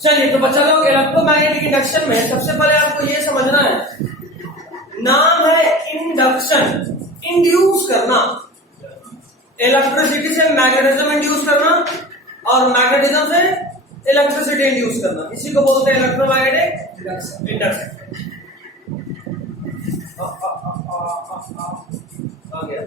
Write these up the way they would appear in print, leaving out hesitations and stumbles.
चलिए तो बच्चा लोग इलेक्ट्रोमैग्नेटिक इंडक्शन में सबसे पहले आपको ये समझना है, नाम है इंडक्शन, इंड्यूस करना, इलेक्ट्रिसिटी से मैग्नेटिज्म इंड्यूस करना और मैग्नेटिज्म से इलेक्ट्रिसिटी इंड्यूस करना, इसी को बोलते हैं इलेक्ट्रोमैग्नेटिक इंडक्शन। आ गया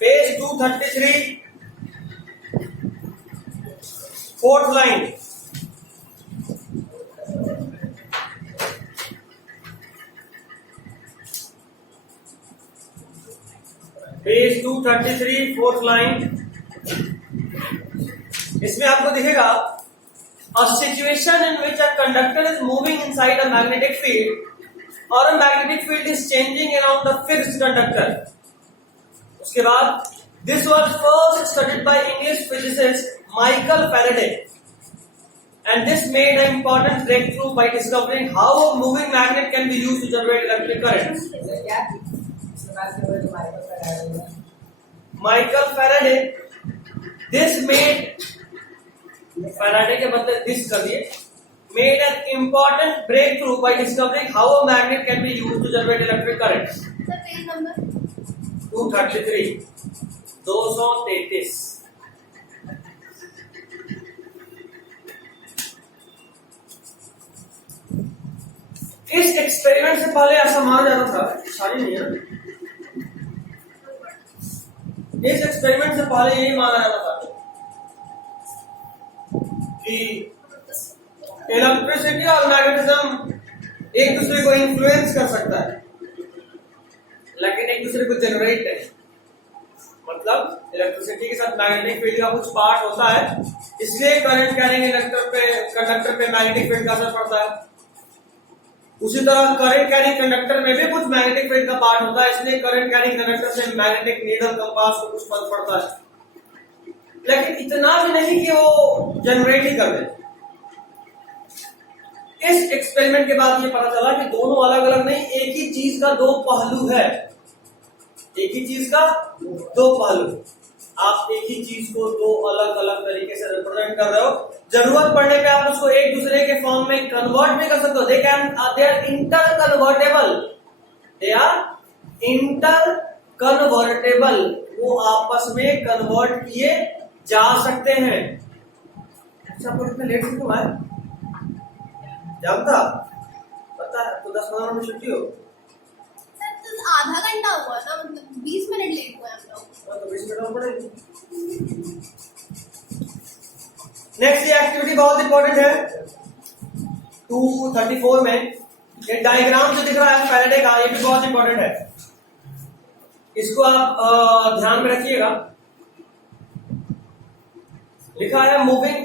page 233 fourth line. Page 233 fourth line. इसमें आपको दिखेगा a situation in which a conductor is moving inside a magnetic field और a magnetic field is changing around the fixed conductor. उसके बाद this was first studied by English physicist Michael Faraday and this made an important breakthrough by discovering how a moving magnet can be used to generate electric currents. Michael Faraday, this made, Faraday के बदले this कर दिए, made an important breakthrough by discovering how a magnet can be used to generate electric currents. Sir, page number 233 233। इस experiment से पहले ऐसा माना जाता था, सारी नहीं है, इस एक्सपेरिमेंट से पहले यही माना जाता था कि इलेक्ट्रिसिटी और मैग्नेटिज्म एक दूसरे को इन्फ्लुएंस कर सकता है, लेकिन एक दूसरे को जनरेट नहीं। मतलब इलेक्ट्रिसिटी के साथ मैग्नेटिक फील्ड का कुछ पार्ट होता है, इसलिए करंट कैरिंग कंडक्टर पे मैग्नेटिक फील्ड का असर पड़ता है। उसी तरह करंट कैरिंग कंडक्टर में भी कुछ मैग्नेटिक फील्ड का पार्ट होता है, इसलिए करंट कैरिंग कंडक्टर से मैग्नेटिक नीडल कंपास को कुछ फर्क पड़ता है, लेकिन इतना भी नहीं कि वो जनरेट ही कर दे। इस एक्सपेरिमेंट के बाद ये पता चला कि दोनों अलग अलग नहीं, एक ही चीज का दो पहलू है, एक ही चीज का दो पहलू। आप एक ही चीज को दो अलग अलग तरीके से रिप्रेजेंट कर रहे हो, जरूरत पड़ने पे आप उसको एक दूसरे के फॉर्म में कन्वर्ट भी कर सकते हो। They are interconvertible, they are interconvertible, वो आपस में कन्वर्ट किए जा सकते हैं। अच्छा, पर इतने लेट से क्यों आए? जानता पता है तो 10-15 मिनट छुट्टी हो। सर, तो आधा घंटा हुआ ना, मतलब 20 मिनट लेट हुए हम लोग। तो 20 मिनट पड़ेगी। नेक्स्ट ये एक्टिविटी बहुत इंपॉर्टेंट है 234 में, ये डायग्राम जो दिख रहा है फैराडे का, ये भी बहुत इंपॉर्टेंट है, इसको आप ध्यान में रखिएगा। लिखा है moving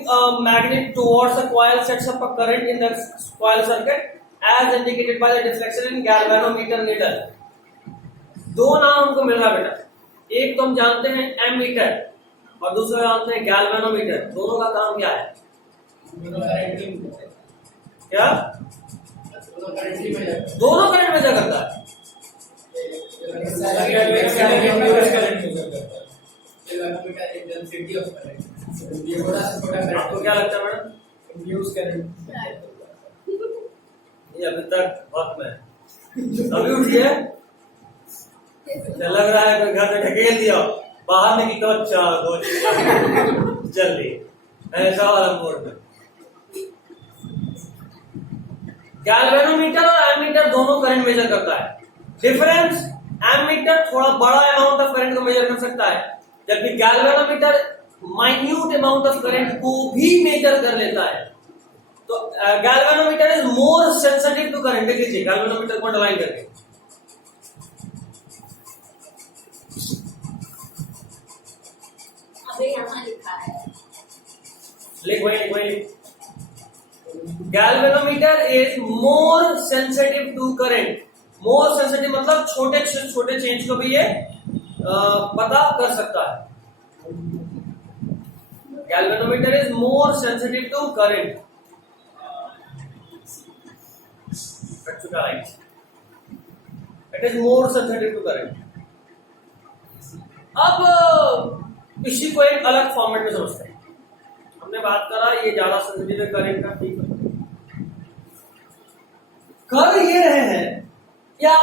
magnet towards a coil sets up a current in the coil circuit as indicated by the deflection in galvanometer needle. दो नाम हमको मिल रहा है बेटा, एक तो हम जानते हैं एमीटर और दूसरा जानते हैं गैल्वेनोमीटर। दोनों का काम क्या है? क्या? दोनों करंट मेजर करता है। आपको क्या लगता है मैडम? Induce current. ये अभी तक वक्त में अभी उठिए, लग रहा है कोई घर में ढकेल दिया, बाहर निकली तो अच्छा जल्दी ऐसा वाला मोड में। गैल्वेनोमीटर और एमीटर दोनों करंट मेजर करता है। डिफरेंस, एमीटर थोड़ा बड़ा अमाउंट ऑफ करंट को मेजर कर सकता है, जबकि galvanometer minute amount of current को भी मेजर कर लेता है। तो galvanometer is more sensitive to current. देख लीजिए गैल्वेनोमीटर को अंडरलाइन करके, अबे यहाँ लिखा है, लिख वही galvanometer is more sensitive to current. More sensitive मतलब छोटे छोटे चेंज को भी ये पता कर सकता है। Galvanometer is more sensitive to current. Right. It is more sensitive to current. अब इसी को एक अलग फॉर्मेट में समझते हैं। हमने बात करा ये ज्यादा सेंसिटिव है करंट का, ठीक है। कर ये रहे हैं या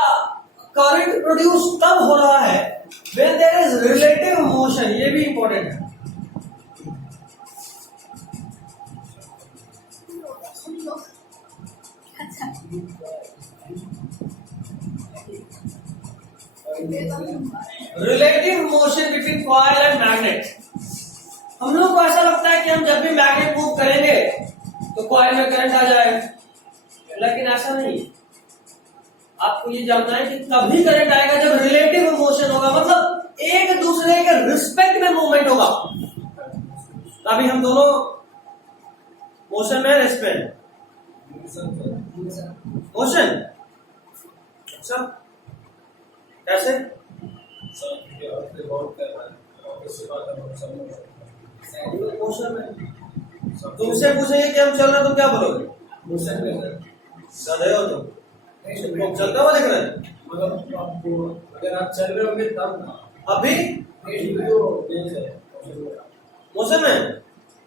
करंट प्रोड्यूस तब हो रहा है when there is relative motion, ये भी इंपॉर्टेंट है। Relative motion between coil and magnet. हम लोग को ऐसा लगता है कि हम जब भी मैग्नेट मूव करेंगे तो कॉइल में करंट आ जाएगा, लेकिन ऐसा नहीं। आपको ये जानना है कि तभी करंट आएगा जब रिलेटिव मोशन होगा, मतलब एक दूसरे के रिस्पेक्ट में मूवमेंट होगा। अभी हम दोनों मोशन में, रेस्ट में मोशन। अच्छा कैसे? मोशन में तुमसे पूछेंगे कि हम चल रहे, तुम क्या बोलोगे? मोशन में गधे हो तुम, चलता हुआ दिख रहा है। अगर आप चल रहे होंगे तब। अभी मोशन में,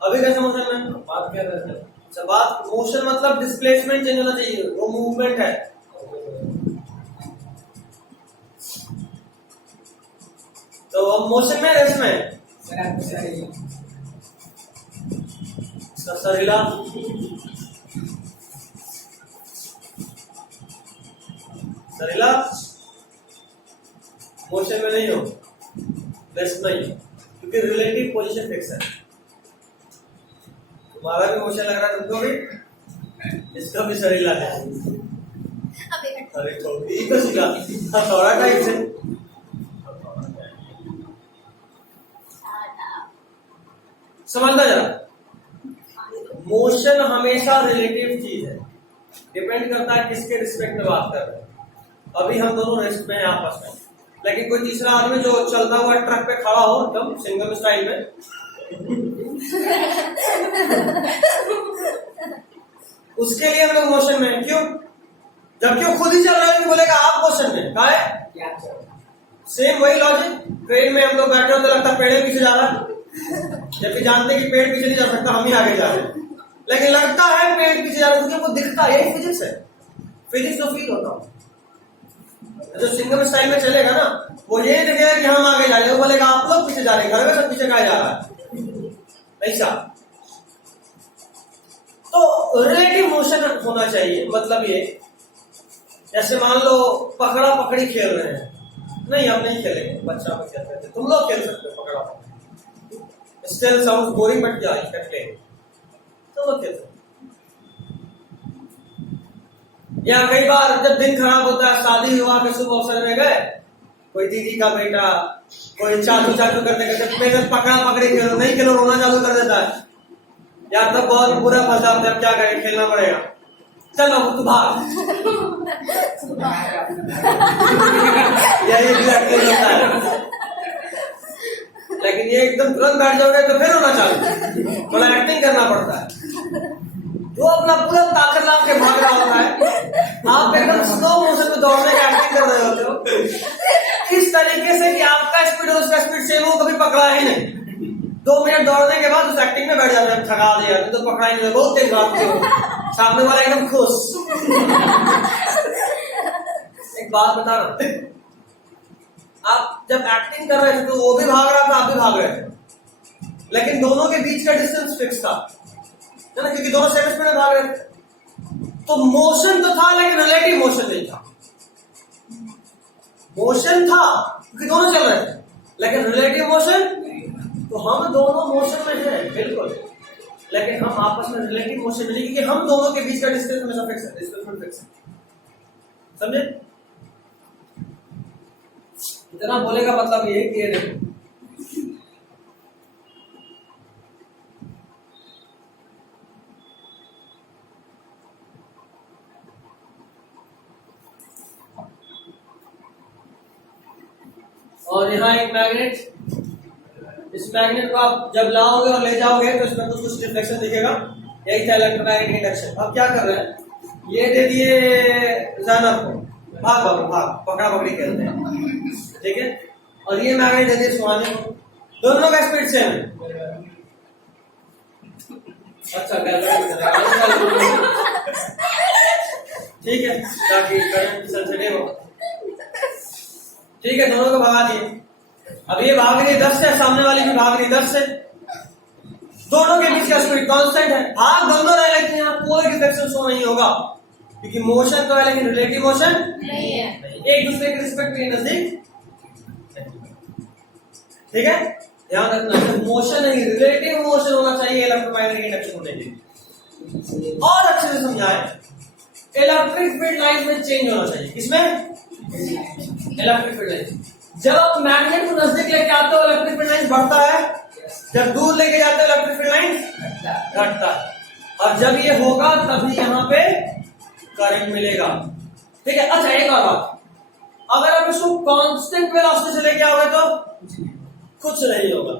अभी कैसे मोशन में? बात क्या रहे थे? अच्छा, बात मोशन मतलब डिस्प्लेसमेंट चेंज होना चाहिए, वो मूवमेंट है। तो हम मोशन में, रेस्ट में सरिला सरिला मोशन में नहीं हो, रेस्ट नहीं, क्योंकि रिलेटिव पोजीशन फिक्स है। तुम्हारा भी मोशन लग रहा है, तुमको भी, इसका भी सरिला है। अरे छोटी तो सीखा थोड़ा टाइम से। समझना जरा, मोशन हमेशा रिलेटिव चीज है, डिपेंड करता है किसके रिस्पेक्ट में बात कर रहे हैं। अभी हम दोनों रेस्ट में हैं आपस में, लेकिन कोई तीसरा आदमी जो चलता हुआ ट्रक पे खड़ा हो एकदम सिंगल स्टाइल में, उसके लिए हम लोग मोशन में हैं। क्यों? जबकि वो खुद ही चल रहा है, बोलेगा आप मोशन में का है। सेम वही लॉजिक, ट्रेन में हम लोग बैठे होते, लगता पेड़ पीछे जा रहा है, जबकि जानते कि पेड़ पीछे नहीं जा सकता, हम ही आगे जा रहे हैं, लेकिन लगता है पेड़ पीछे जा रहे हैं क्योंकि वो दिखता है। यही फिजिक्स है, फिजिक्स तो फील होता है। जो सिंगल स्टाइल में चलेगा ना, वो ये दिखेगा कि हम आगे जा रहे हैं, वो बोलेगा आप लोग पीछे जा रहे हैं, घर में सब पीछे कहा जा रहा है। ऐसा तो रिलेटिव मोशन होना चाहिए। मतलब ये, जैसे मान लो पकड़ा पकड़ी खेल रहे हैं, नहीं हम नहीं खेलेंगे, बच्चा में खेलते थे, तुम लोग खेल सकते हो पकड़ा पकड़ी, स्टिल साउंड बोरिंग बट क्या प्ले, तुम लोग खेल सकते। या कई बार जब दिन खराब होता है, शादी विवाह के शुभ अवसर में गए, कोई दीदी का बेटा, कोई चाचू चाचू करते करते मेरे पकड़ा पकड़ी खेलो, नहीं खेलो, रोना चालू कर देता है, यार तब बहुत बुरा फंसा होता है, क्या करें, खेलना पड़ेगा, चलो तू भाग। यही एक्टिंग होता है, लेकिन ये एकदम तुरंत बैठ जाओगे तो फिर होना चालू, थोड़ा एक्टिंग करना पड़ता है। जो अपना पूरा ताकत ला के भाग रहा होता है, आप एकदम स्लो मोशन में दौड़ने का एक्टिंग कर रहे होते हो, इस तरीके से कि आपका स्पीड और उसका स्पीड सेम हो, कभी पकड़ा ही नहीं। 2 मिनट दौड़ने के बाद उस एक्टिंग में बैठ जाते हैं, थका दिया तो पकड़ा ही नहीं, बहुत तेज भागते हो, सामने वाला एकदम खुश। एक बात बता रहा हूं, आप जब एक्टिंग कर रहे थे तो वो भी भाग रहा था, आप भी भाग रहे थे, लेकिन दोनों के बीच का डिस्टेंस फिक्स था, है ना, क्योंकि दोनों सेम स्पीड में भाग रहे थे। तो मोशन तो था, लेकिन रिलेटिव मोशन नहीं था। मोशन था क्योंकि दोनों चल रहे थे, लेकिन रिलेटिव मोशन, तो हम दोनों मोशन में हैं बिल्कुल, लेकिन हम आपस में रिलेटिव मोशन में नहीं, क्योंकि हम दोनों के बीच का डिस्टेंस हमेशा फिक्स है, डिस्टेंस फिक्स है। समझे? इतना बोले का मतलब ये है कि ये देखो, और यहाँ एक मैग्नेट, इस मैग्नेट को आप जब लाओगे और ले जाओगे तो इसमें कुछ रिफ्लेक्शन दिखेगा, यही था इलेक्ट्रोमैग्नेटिक इंडक्शन। अब क्या कर रहे हैं, ये दे दिए जानर को, भाग भाग भाग, पकड़ा पकड़ी खेलते हैं, ठीक है, और ये मैग्नेट दे दिए सुहाने को, दोनों का स्पीड सेम है। अच्छा ठीक है, ताकि करंट सेंसिटिव हो, ठीक है, दोनों को भगा दिए। अब ये भाग रही 10 से, सामने वाली भी भाग रही 10 से, दोनों के बीच का स्पीड कांस्टेंट है, भाग दोनों रहे लेकिन यहाँ कोई रिफ्लेक्शन शो नहीं होगा, क्योंकि मोशन तो है लेकिन रिलेटिव मोशन नहीं है, एक दूसरे के रिस्पेक्ट में नजदीक, ठीक है, ध्यान रखना, मोशन नहीं रिलेटिव मोशन होना चाहिए इलेक्ट्रोमैग्नेटिक इंडक्शन होने के लिए। और अच्छे से समझाएं, इलेक्ट्रिक फील्ड लाइन में चेंज होना चाहिए, किसमें, इलेक्ट्रिक फील्ड लाइन। जब आप मैग्नेट को नजदीक लेके आते हो इलेक्ट्रिक फील्ड लाइन बढ़ता है, जब दूर लेके जाते हो इलेक्ट्रिक फील्ड लाइन घटता है, और जब ये होगा तभी यहाँ पे करंट मिलेगा, ठीक है। अच्छा एक और बात, अगर आप इसको कांस्टेंट वेलोसिटी से लेके आओगे तो कुछ नहीं होगा,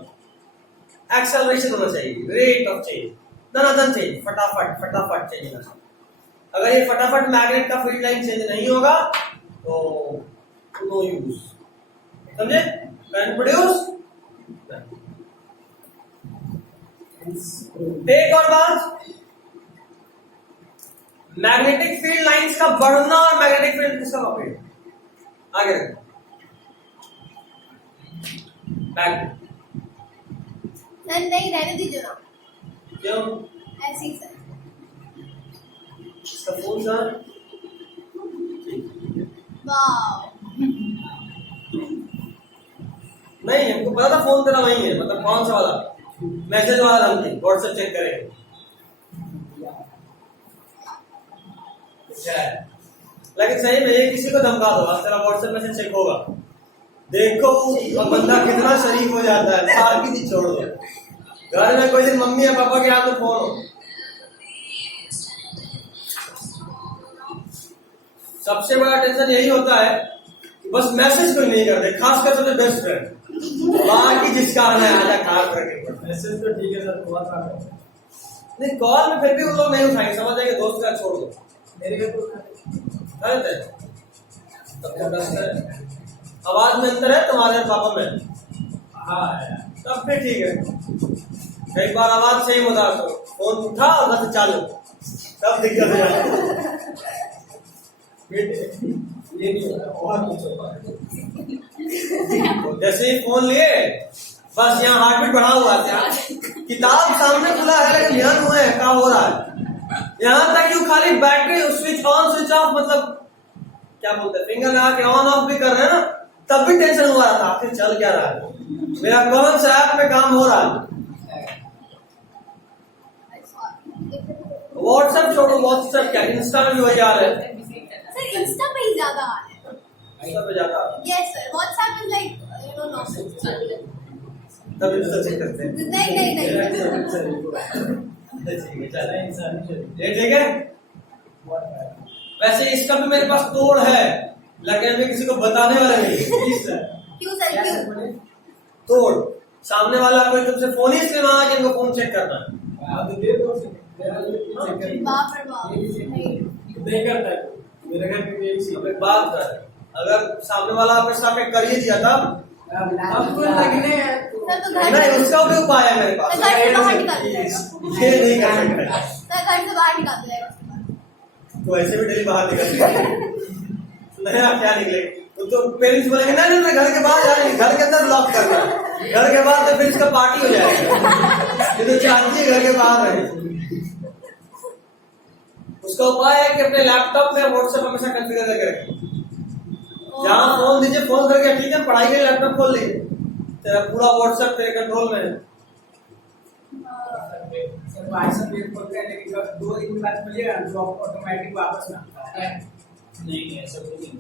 एक्सेलरेशन होना चाहिए, rate of change, not change, फटाफट फटाफट चेंज होना। अगर ये फटाफट मैग्नेट का फील्ड लाइन चेंज नहीं होगा तो नो यूज, समझे, करंट प्रोड्यूस। एक और बात, मैग्नेटिक फील्ड लाइंस का बढ़ना और मैग्नेटिक फील्ड किसका कॉपी, आगे बैक सर नहीं रहने दीजिए ना, क्यों, ऐसे ही सर, इसका फोन था, वाव, नहीं हमको पता था फोन तेरा वही है, मतलब कौन सा वाला, मैसेज वाला हम नहीं, व्हाट्सएप चेक करेंगे, लेकिन सही में ये किसी को धमका दो, आज तेरा व्हाट्सएप मैसेज चेक होगा, देखो अब बंदा कितना शरीफ हो जाता है, साल की चीज छोड़ दो, घर में कोई दिन मम्मी या पापा के हाथ में फोन हो, सबसे बड़ा टेंशन यही होता है कि बस मैसेज कोई नहीं करते, खासकर सबसे बेस्ट फ्रेंड, बाकी जिसका आना है आजा कार करके, मैसेज तो ठीक है सर, कॉल कर नहीं कॉल में फिर भी वो लोग नहीं उठाएंगे, समझ जाएंगे दोस्त का छोड़ दो, मेरे को गलत है, सबको बेस्ट है, आवाज में अंतर है तुम्हारे और पापा में, हाँ तब फिर ठीक है, कई बार आवाज सेम होता है तो फोन उठा और बस चालू, तब दिक्कत हो जाती है, ये नहीं होता, और कुछ होता है। जैसे ही फोन लिए बस यहाँ हार्ट बीट बढ़ा हुआ था, किताब सामने खुला है लेकिन ध्यान हुआ है क्या हो रहा है, यहाँ तक कि खाली battery switch on switch off, मतलब क्या बोलते हैं, फिंगर लगा के ऑन ऑफ भी कर रहे हैं ना, तब भी टेंशन हुआ था आखिर चल क्या रहा है, मेरा कौन सा ऐप में काम हो रहा है, व्हाट्सएप छोड़ो, व्हाट्सएप क्या, इंस्टा में भी वही आ रहा है, सर इंस्टा पे ही ज्यादा आ रहा है, इंस्टा पे जाता है, yes sir, WhatsApp is like you know nonsense, तभी तो चेक करते हैं, नहीं नहीं नहीं, ये ठीक है। वैसे इसका भी मेरे पास तोड़ है, लेकिन मैं किसी को बताने वाला नहीं, प्लीज सर, क्यों सर क्यों, तोड़, सामने वाला कोई तुमसे फोन ही इसलिए मांगा कि इनको फोन चेक करना है, बाप रे बाप, नहीं करता है, मेरे घर में यही चीज अब एक बात कर, अगर सामने वाला आपके साथ कर ही दिया था, आपको लगने सर तो घर नहीं उसका भी उपाय है मेरे पास, घर से बाहर निकाल देगा, ये नहीं कर सकता, सर घर से बाहर निकाल देगा, तो ऐसे भी डेली बाहर निकल नया क्या निकले, तो पेरेंट्स बोलेंगे नहीं नहीं घर के बाहर जा रहे हैं, घर के अंदर लॉक कर रहे हैं, घर के बाहर तो फिर इसका पार्टी हो जाएगा, ये तो चाहती है घर के बाहर रहे। उसका उपाय है कि अपने लैपटॉप में व्हाट्सएप हमेशा कॉन्फ़िगर करके रखें, जहां फोन दीजिए, फोन करके ठीक है, पढ़ाई के लिए लैपटॉप खोल लीजिए, तेरा पूरा व्हाट्सएप तेरे कंट्रोल में है, सर व्हाट्सएप पे बोलते हैं लेकिन जब 2 दिन बाद मिलेगा तो ऑटोमेटिक वापस ना आता है, नहीं ऐसा कुछ नहीं,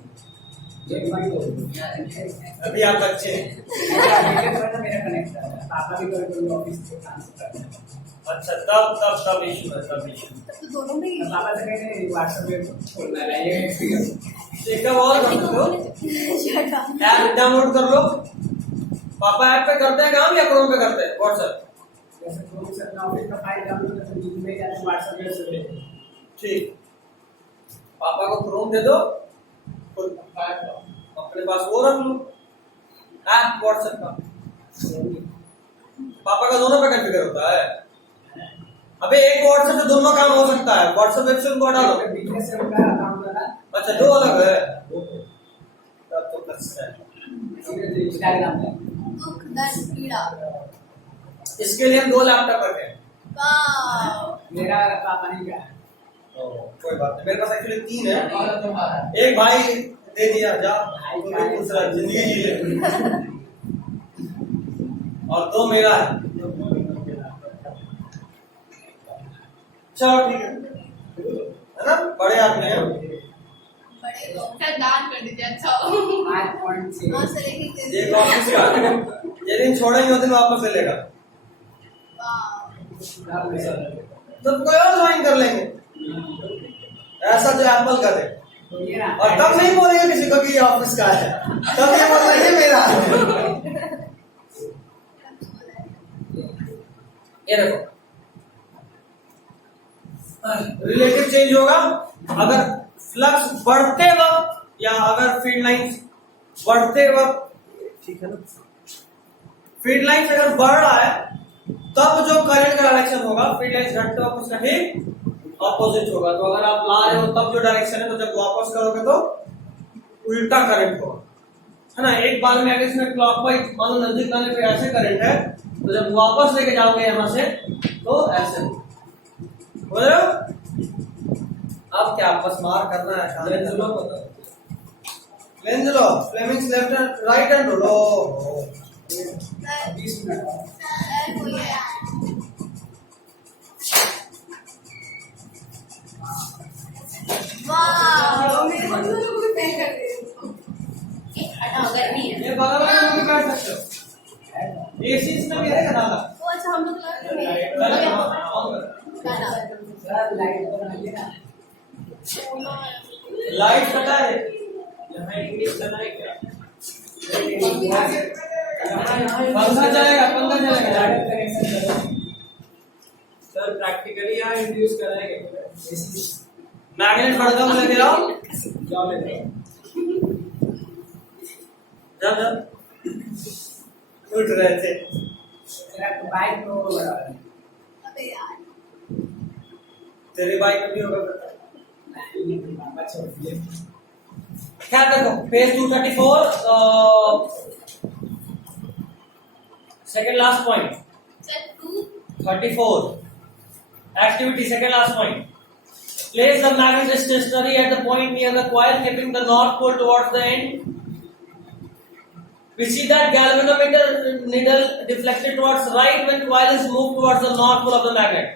अभी आप बच्चे हैं, मेरा कनेक्ट है, पापा भी कभी ऑफिस से काम करते हैं, अच्छा तब इशू है, तब इशू, तो दोनों में ही पापा से कहते हैं व्हाट्सएप पे खोलना है, ये एक और कर सकते हो, शट अप, ऐप डाउनलोड कर लो पापा ऐप पे करते हैं काम या क्रोम पे करते हैं व्हाट्सएप? जैसे क्रोम से अपना ऑफिस का फाइल डाउनलोड करते हैं, में जाते हैं व्हाट्सएप पे से भेजते हैं। ठीक, पापा को क्रोम दे दो, खुद अपने पास वो रख लो ऐप व्हाट्सएप का। पापा का दोनों पे कॉन्फ़िगर होता है। अबे एक व्हाट्सएप से दोनों काम हो सकता है, व्हाट्सएप वेबसाइट को डालो। बिजनेस से उनका अकाउंट वाला अच्छा, दो अलग है, तब तो अच्छा है। इंस्टाग्राम पे दुख दर्द पीड़ा। इसके लिए हम दो लैपटॉप रखे हैं। वाह। मेरा पापा नहीं का है। कोई बात नहीं, मेरे पास एक्चुअली 3 है। और तुम्हारा एक भाई दे दिया, जा दूसरा जिंदगी जी ले। और 2 मेरा है। चलो ठीक है ना, बड़े आदमी हैं। बड़े लोग सर दान कर दीजिए। अच्छा 8.6 और से लेके दे एक ऑफिस का ये दिन छोड़ेंगे उस दिन वापस ले लेगा, वाह। तो कोई और ज्वाइन कर लेंगे, ऐसा जो एप्पल का दे। तो ये ना और तब नहीं बोलेंगे किसी को कि ये ऑफिस का है, तब ये बोल रहे मेरा है। ये देखो, रिलेटिव चेंज होगा अगर फ्लक्स बढ़ते वक्त या अगर फील्ड लाइंस बढ़ते वक्त, ठीक है ना, फील्ड लाइंस अगर बढ़ रहा है तब जो करंट का डायरेक्शन होगा, फील्ड लाइंस घटते वक्त उसका ठीक ऑपोजिट होगा। तो अगर आप ला रहे हो तब जो डायरेक्शन है, तो जब वापस करोगे तो उल्टा करंट होगा, है ना। एक बार में अगर इसमें क्लॉकवाइज मान लो नजदीक लाने पे ऐसे करंट है, तो जब वापस लेके जाओगे यहां से तो ऐसे बोल रहे हो। अब क्या बस मार करना है, lens low, lens low, Fleming's left and right hand low. 20 minute sir कोई है। वाह। मेरे को तो कोई फेल कर दे। हटाओ, गर्मी है। ये बगल में भी बैठ सकते हो, एसी इसमें भी है ना। वो अच्छा हम लोग लग रहे हैं। सर लाइट बनाइए ना। लाइट कटा है यहाँ, इंग्लिश चला है क्या? पंखा चलेगा, पंखा चलेगा। सर प्रैक्टिकली यहाँ इंट्रोड्यूस कराएंगे। मैग्नेट भड़का में लेके आओ, जॉब लेते हैं। जब जब उठ रहे थे। मेरा बाइक को अबे यार। तेरी बाइक भी होगा। अच्छा क्या देखो, page 234, second last point, sir 34 activity, second last point. Place the magnet stationary at the point near the coil, keeping the north pole towards the end. We see that galvanometer needle deflected towards right when coil is moved towards the north pole of the magnet.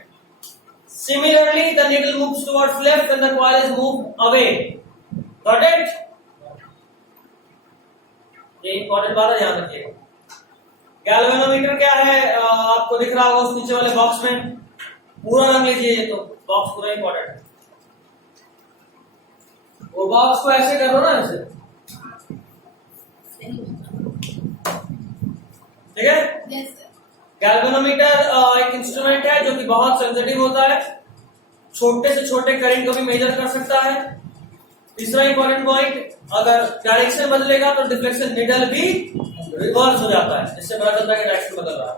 Similarly, the needle moves towards left when the coil is moved away. Got it? ये important बात है, ध्यान रखिएगा। Galvanometer क्या है, आपको दिख रहा होगा उस नीचे वाले बॉक्स में, पूरा रंग लीजिए, ये तो बॉक्स पूरा इंपॉर्टेंट है। वो बॉक्स को ऐसे करो ना, ऐसे, ठीक है। Yes sir. गैल्वेनोमीटर एक इंस्ट्रूमेंट है जो कि बहुत सेंसिटिव होता है, छोटे से छोटे करंट को भी मेजर कर सकता है। तीसरा इंपॉर्टेंट पॉइंट, अगर डायरेक्शन बदलेगा तो डिफ्लेक्शन निडल भी रिवर्स हो जाता है, इससे पता चलता है कि डायरेक्शन बदल रहा है।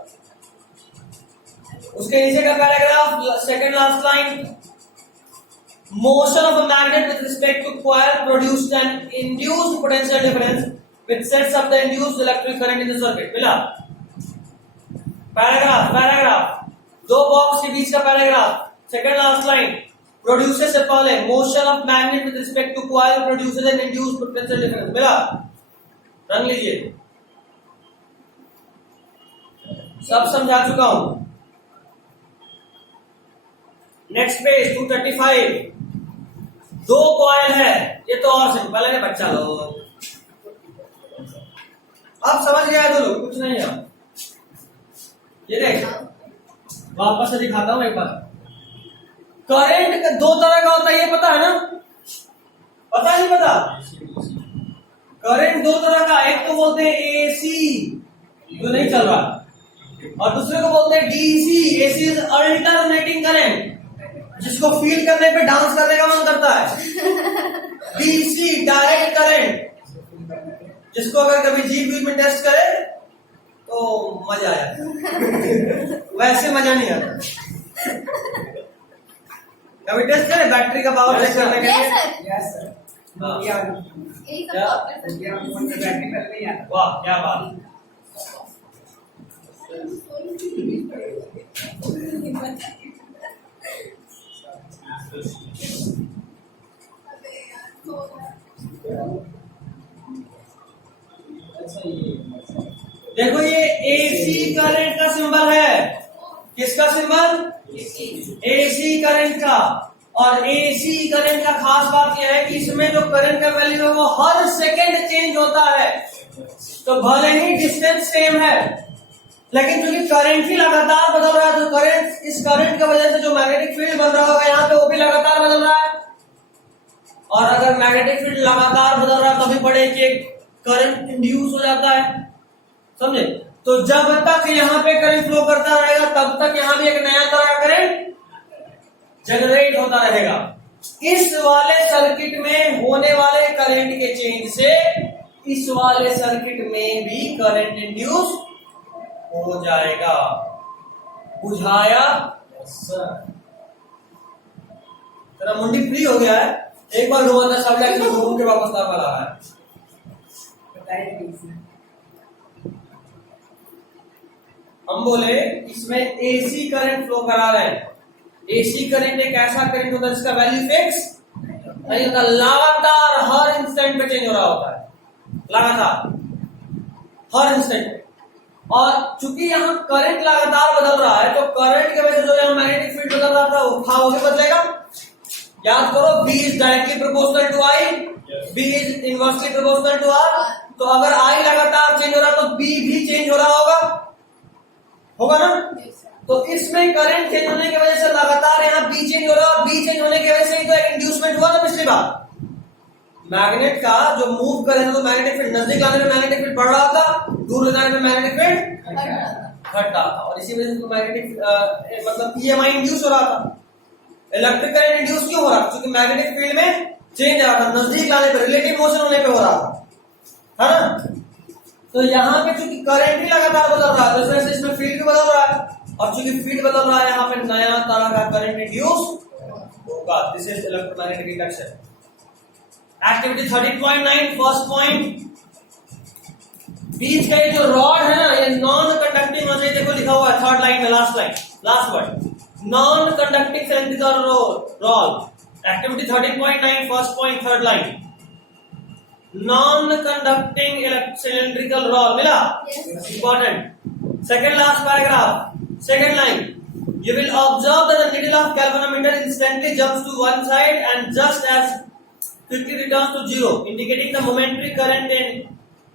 उसके नीचे का paragraph, second last line, motion of a magnet with respect to coil produced an induced potential difference which sets up the induced electric current in the circuit. मिला पैराग्राफ, दो बॉक्स के बीच का paragraph, second last line, producer से पहले motion of magnet with respect to coil produces an induced potential difference. मिला, रंग लीजिए, सब समझा चुका हूं। नेक्स्ट पेज 235, दो कॉइल है, ये तो और सिंपल है बच्चा लोग, अब समझ गया तो लोग, कुछ नहीं है। ये देख, वापस से दिखाता हूं एक बार। करंट दो तरह का होता है, ये पता है ना? पता नहीं पता? करंट दो तरह का, एक तो बोलते हैं एसी जो नहीं चल रहा। और दूसरे को बोलते हैं DC, AC is alternating current, जिसको फील करने पे डांस करने का मन करता है। डीसी डायरेक्ट करंट, जिसको अगर कभी जीभ में टेस्ट करे तो मजा आया, वैसे मजा नहीं आता। कभी टेस्ट करे बैटरी का पावर चेक करने के लिए? Yes sir. हाँ। यही सब क्या? तो आप कर सकते ये हम फोन पे बैटरी कर नहीं आता। वाह क्या बात। अच्छा ये देखो ये एसी करंट का सिंबल है। किसका सिंबल? एसी करंट का। और एसी करंट का खास बात यह है कि इसमें जो करंट का वैल्यू है वो हर सेकंड चेंज होता है। तो भले ही डिस्टेंस सेम है, लेकिन क्योंकि करंट ही लगातार बदल रहा है, तो करंट, इस करंट की वजह से जो मैग्नेटिक फील्ड बन रहा होगा यहाँ पे वो भी लगातार बदल रहा है। और अगर मैग्नेटिक फील्ड लगातार बदल रहा है तभी पढ़े कि करंट इंड्यूस हो जाता है, समझे? तो जब तक यहाँ पे करंट फ्लो करता रहेगा तब तक यहाँ भी एक नया तरह का करंट जनरेट होता रहेगा। इस वाले सर्किट में होने वाले करंट के चेंज से इस वाले सर्किट में भी करंट इंड्यूस हो जाएगा। बुझाया? तेरा मुंडी फ्री हो गया है? एक बार घुमा था सब घूम के वापस तार वाला है। बताइए प्लीज। हम बोले इसमें एसी करंट फ्लो करा रहे हैं। एसी करंट एक ऐसा करंट होता है जिसका वैल्यू फिक्स नहीं होता, लगातार हर इंस्टेंट पे चेंज हो रहा होता है, लगातार हर इंस्टेंट। और चूंकि यहाँ करंट लगातार बदल रहा है तो करंट की वजह से जो यहाँ मैग्नेटिक फील्ड बदल रहा था वो था, वो भी बदलेगा। याद करो, B is directly proportional to I, B is inversely proportional to R। तो अगर I लगातार चेंज हो रहा तो B भी चेंज हो रहा होगा ना? तो इसमें करंट चेंज होने की वजह से लगातार यहाँ B चेंज हो रहा है, और B चेंज होने की वजह से ही तो एक इंड्यूसमेंट हुआ था पिछली बार। मैग्नेट का जो मूव करे तो मैग्नेटिक फील्ड नजदीक लाने में मैग्नेटिक फील्ड बढ़ रहा था, दूर ले जाने में मैग्नेटिक फील्ड घट रहा था, और इसी वजह से तो मैग्नेटिक मतलब EMI इंड्यूस हो रहा था। इलेक्ट्रिक करंट इंड्यूस क्यों हो रहा था? क्योंकि मैग्नेटिक फील्ड में चेंज आ रहा था, नजदीक लाने पे, रिलेटिव मोशन होने पे हो रहा था, है ना? तो यहाँ पे चूंकि करंट ही लगातार बदल रहा है तो इस वजह से इसमें फील्ड भी बदल रहा है, और चूंकि फील्ड बदल रहा है यहाँ पे नया तरह का करंट इंड्यूस होगा। This is electromagnetic induction. Activity 13.9 first point, बीच का ये जो रॉड है ना, ये नॉन कंडक्टिंग होना चाहिए। देखो लिखा हुआ है थर्ड लाइन में, last line, last word, non conducting cylindrical rod. Activity 13.9 first point third line, non conducting cylindrical rod मिला? Important. Second last paragraph, second line, you will observe that the needle of galvanometer instantly jumps to one side and just as quickly returns to zero, indicating the momentary current in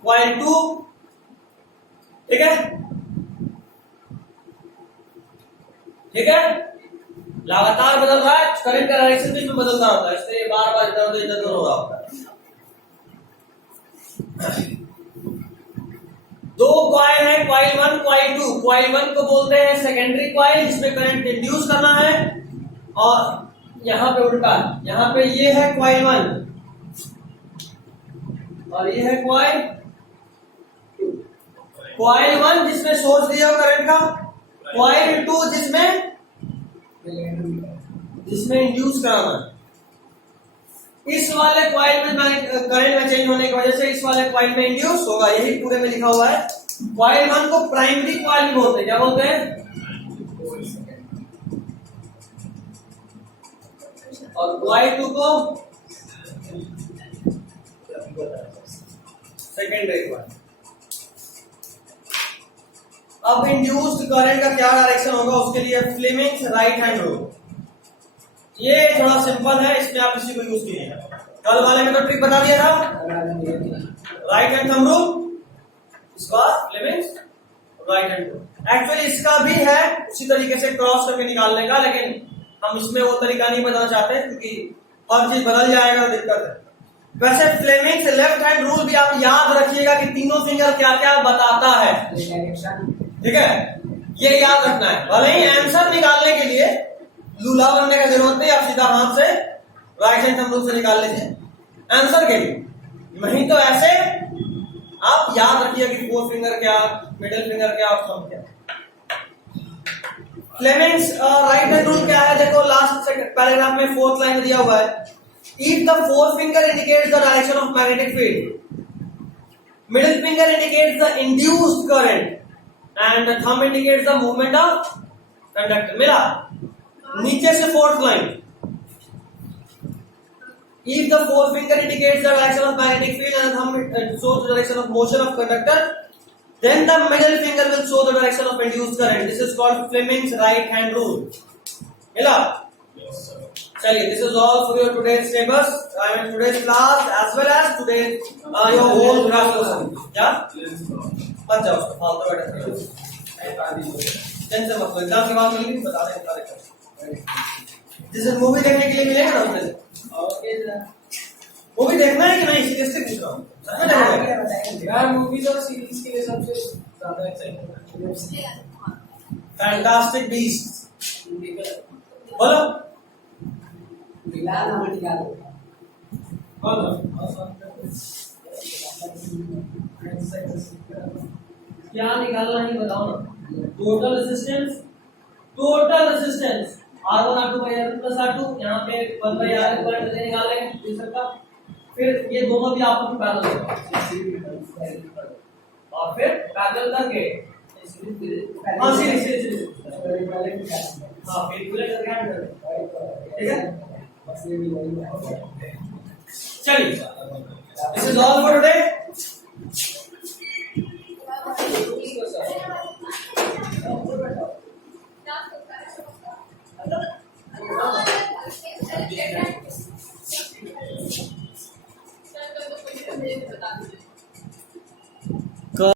coil 2। ठीक है, ठीक है, लगातार बदल रहा है, current का direction भी इसमें बदलता होता है, इसलिए बार बार इधर उधर हो रहा होता है। दो कॉइल है, कॉइल 1 कॉइल 2। कॉइल 1 को बोलते हैं सेकेंडरी कॉइल, जिसमें करंट इंड्यूस करना है, और यहाँ पे उल्टा, यहाँ पे ये है कॉइल 1 और ये है कॉइल 2। कॉइल 1 जिसमें सोर्स दिया हो करंट का, कॉइल 2 जिसमें इंड्यूस कराना है। इस वाले कॉइल में करंट में चेंज होने की वजह से इस वाले कॉइल में इंड्यूस होगा, यही पूरे में लिखा हुआ है। कॉइल 1 को प्राइमरी कॉइल बोलते हैं, क्या बोलते हैं? और कॉइल 2 को सेकेंडरी कॉइल। अब इंड्यूस्ड करंट का क्या डायरेक्शन होगा, उसके लिए फ्लेमिंग्स राइट हैंड रूल। ये थोड़ा सिंपल है, इसमें आप इसी को यूज कीजिएगा। कल वाले में तो ट्रिक बता दिया था, राइट हैंड थंब रूल, इसका Fleming's right hand rule. Actually इसका भी है उसी तरीके से क्रॉस करके निकालने का, लेकिन हम इसमें वो तरीका नहीं बताना चाहते क्योंकि हर चीज बदल जाएगा, दिक्कत है। वैसे फ्लेमिंग्स लेफ्ट हैंड रूल भी आप याद रखिएगा कि तीनों फिंगर क्या क्या बताता है, डायरेक्शन। ठीक है, ये याद रखना है। भले ही आंसर निकालने के लिए लूला बनने का जरूरत नहीं, आप सीधा हाथ से राइट हैंड थंब रूल से निकाल लीजिए आंसर के लिए, नहीं तो ऐसे आप याद रखिए कि फोर फिंगर क्या, मिडिल फिंगर क्या और थंब क्या। फ्लेमिंग्स राइट हैंड रूल क्या है, देखो लास्ट पैराग्राफ में फोर्थ लाइन दिया हुआ है, if the four finger indicates the direction of magnetic field, middle finger indicates the induced current and the thumb indicates the movement of conductor. मिला? नीचे से fourth line, if the forefinger indicates the direction of magnetic field and the thumb shows the direction of motion of conductor, then the middle finger will show the direction of induced current. This is called Fleming's right hand rule. मिला? चलिए, this is all for your today's syllabus, I mean today's class as well as today's your whole class lesson. Yeah? मत जाओ, फालतू बैठे tension मत लो, exam के बाद मिलेंगे बता दें। जैसे मूवी देखने के लिए मिलेगा ना उसमें ओके सर। मूवी देखना है कि नहीं, सीरियसली पूछ रहा हूँ, सच में देखना है? यार मूवीज और सीरीज के लिए सबसे ज्यादा एक्साइटेड फैंटास्टिक बीस्ट बोलो। बिलाल नाम निकालो। क्या निकालना है बताओ ना। Total resistance, total resistance R1 R2 by R1 plus R2, यहाँ पे 1 by R इक्वल टू निकाले इस सबका, फिर ये दोनों भी आपस में पैरेलल होगा और फिर पैरेलल करके हाँ सीरीज हाँ फिर पूरे करके ऐड कर, ठीक है? चलिए, this is all for today. बता दीजिए।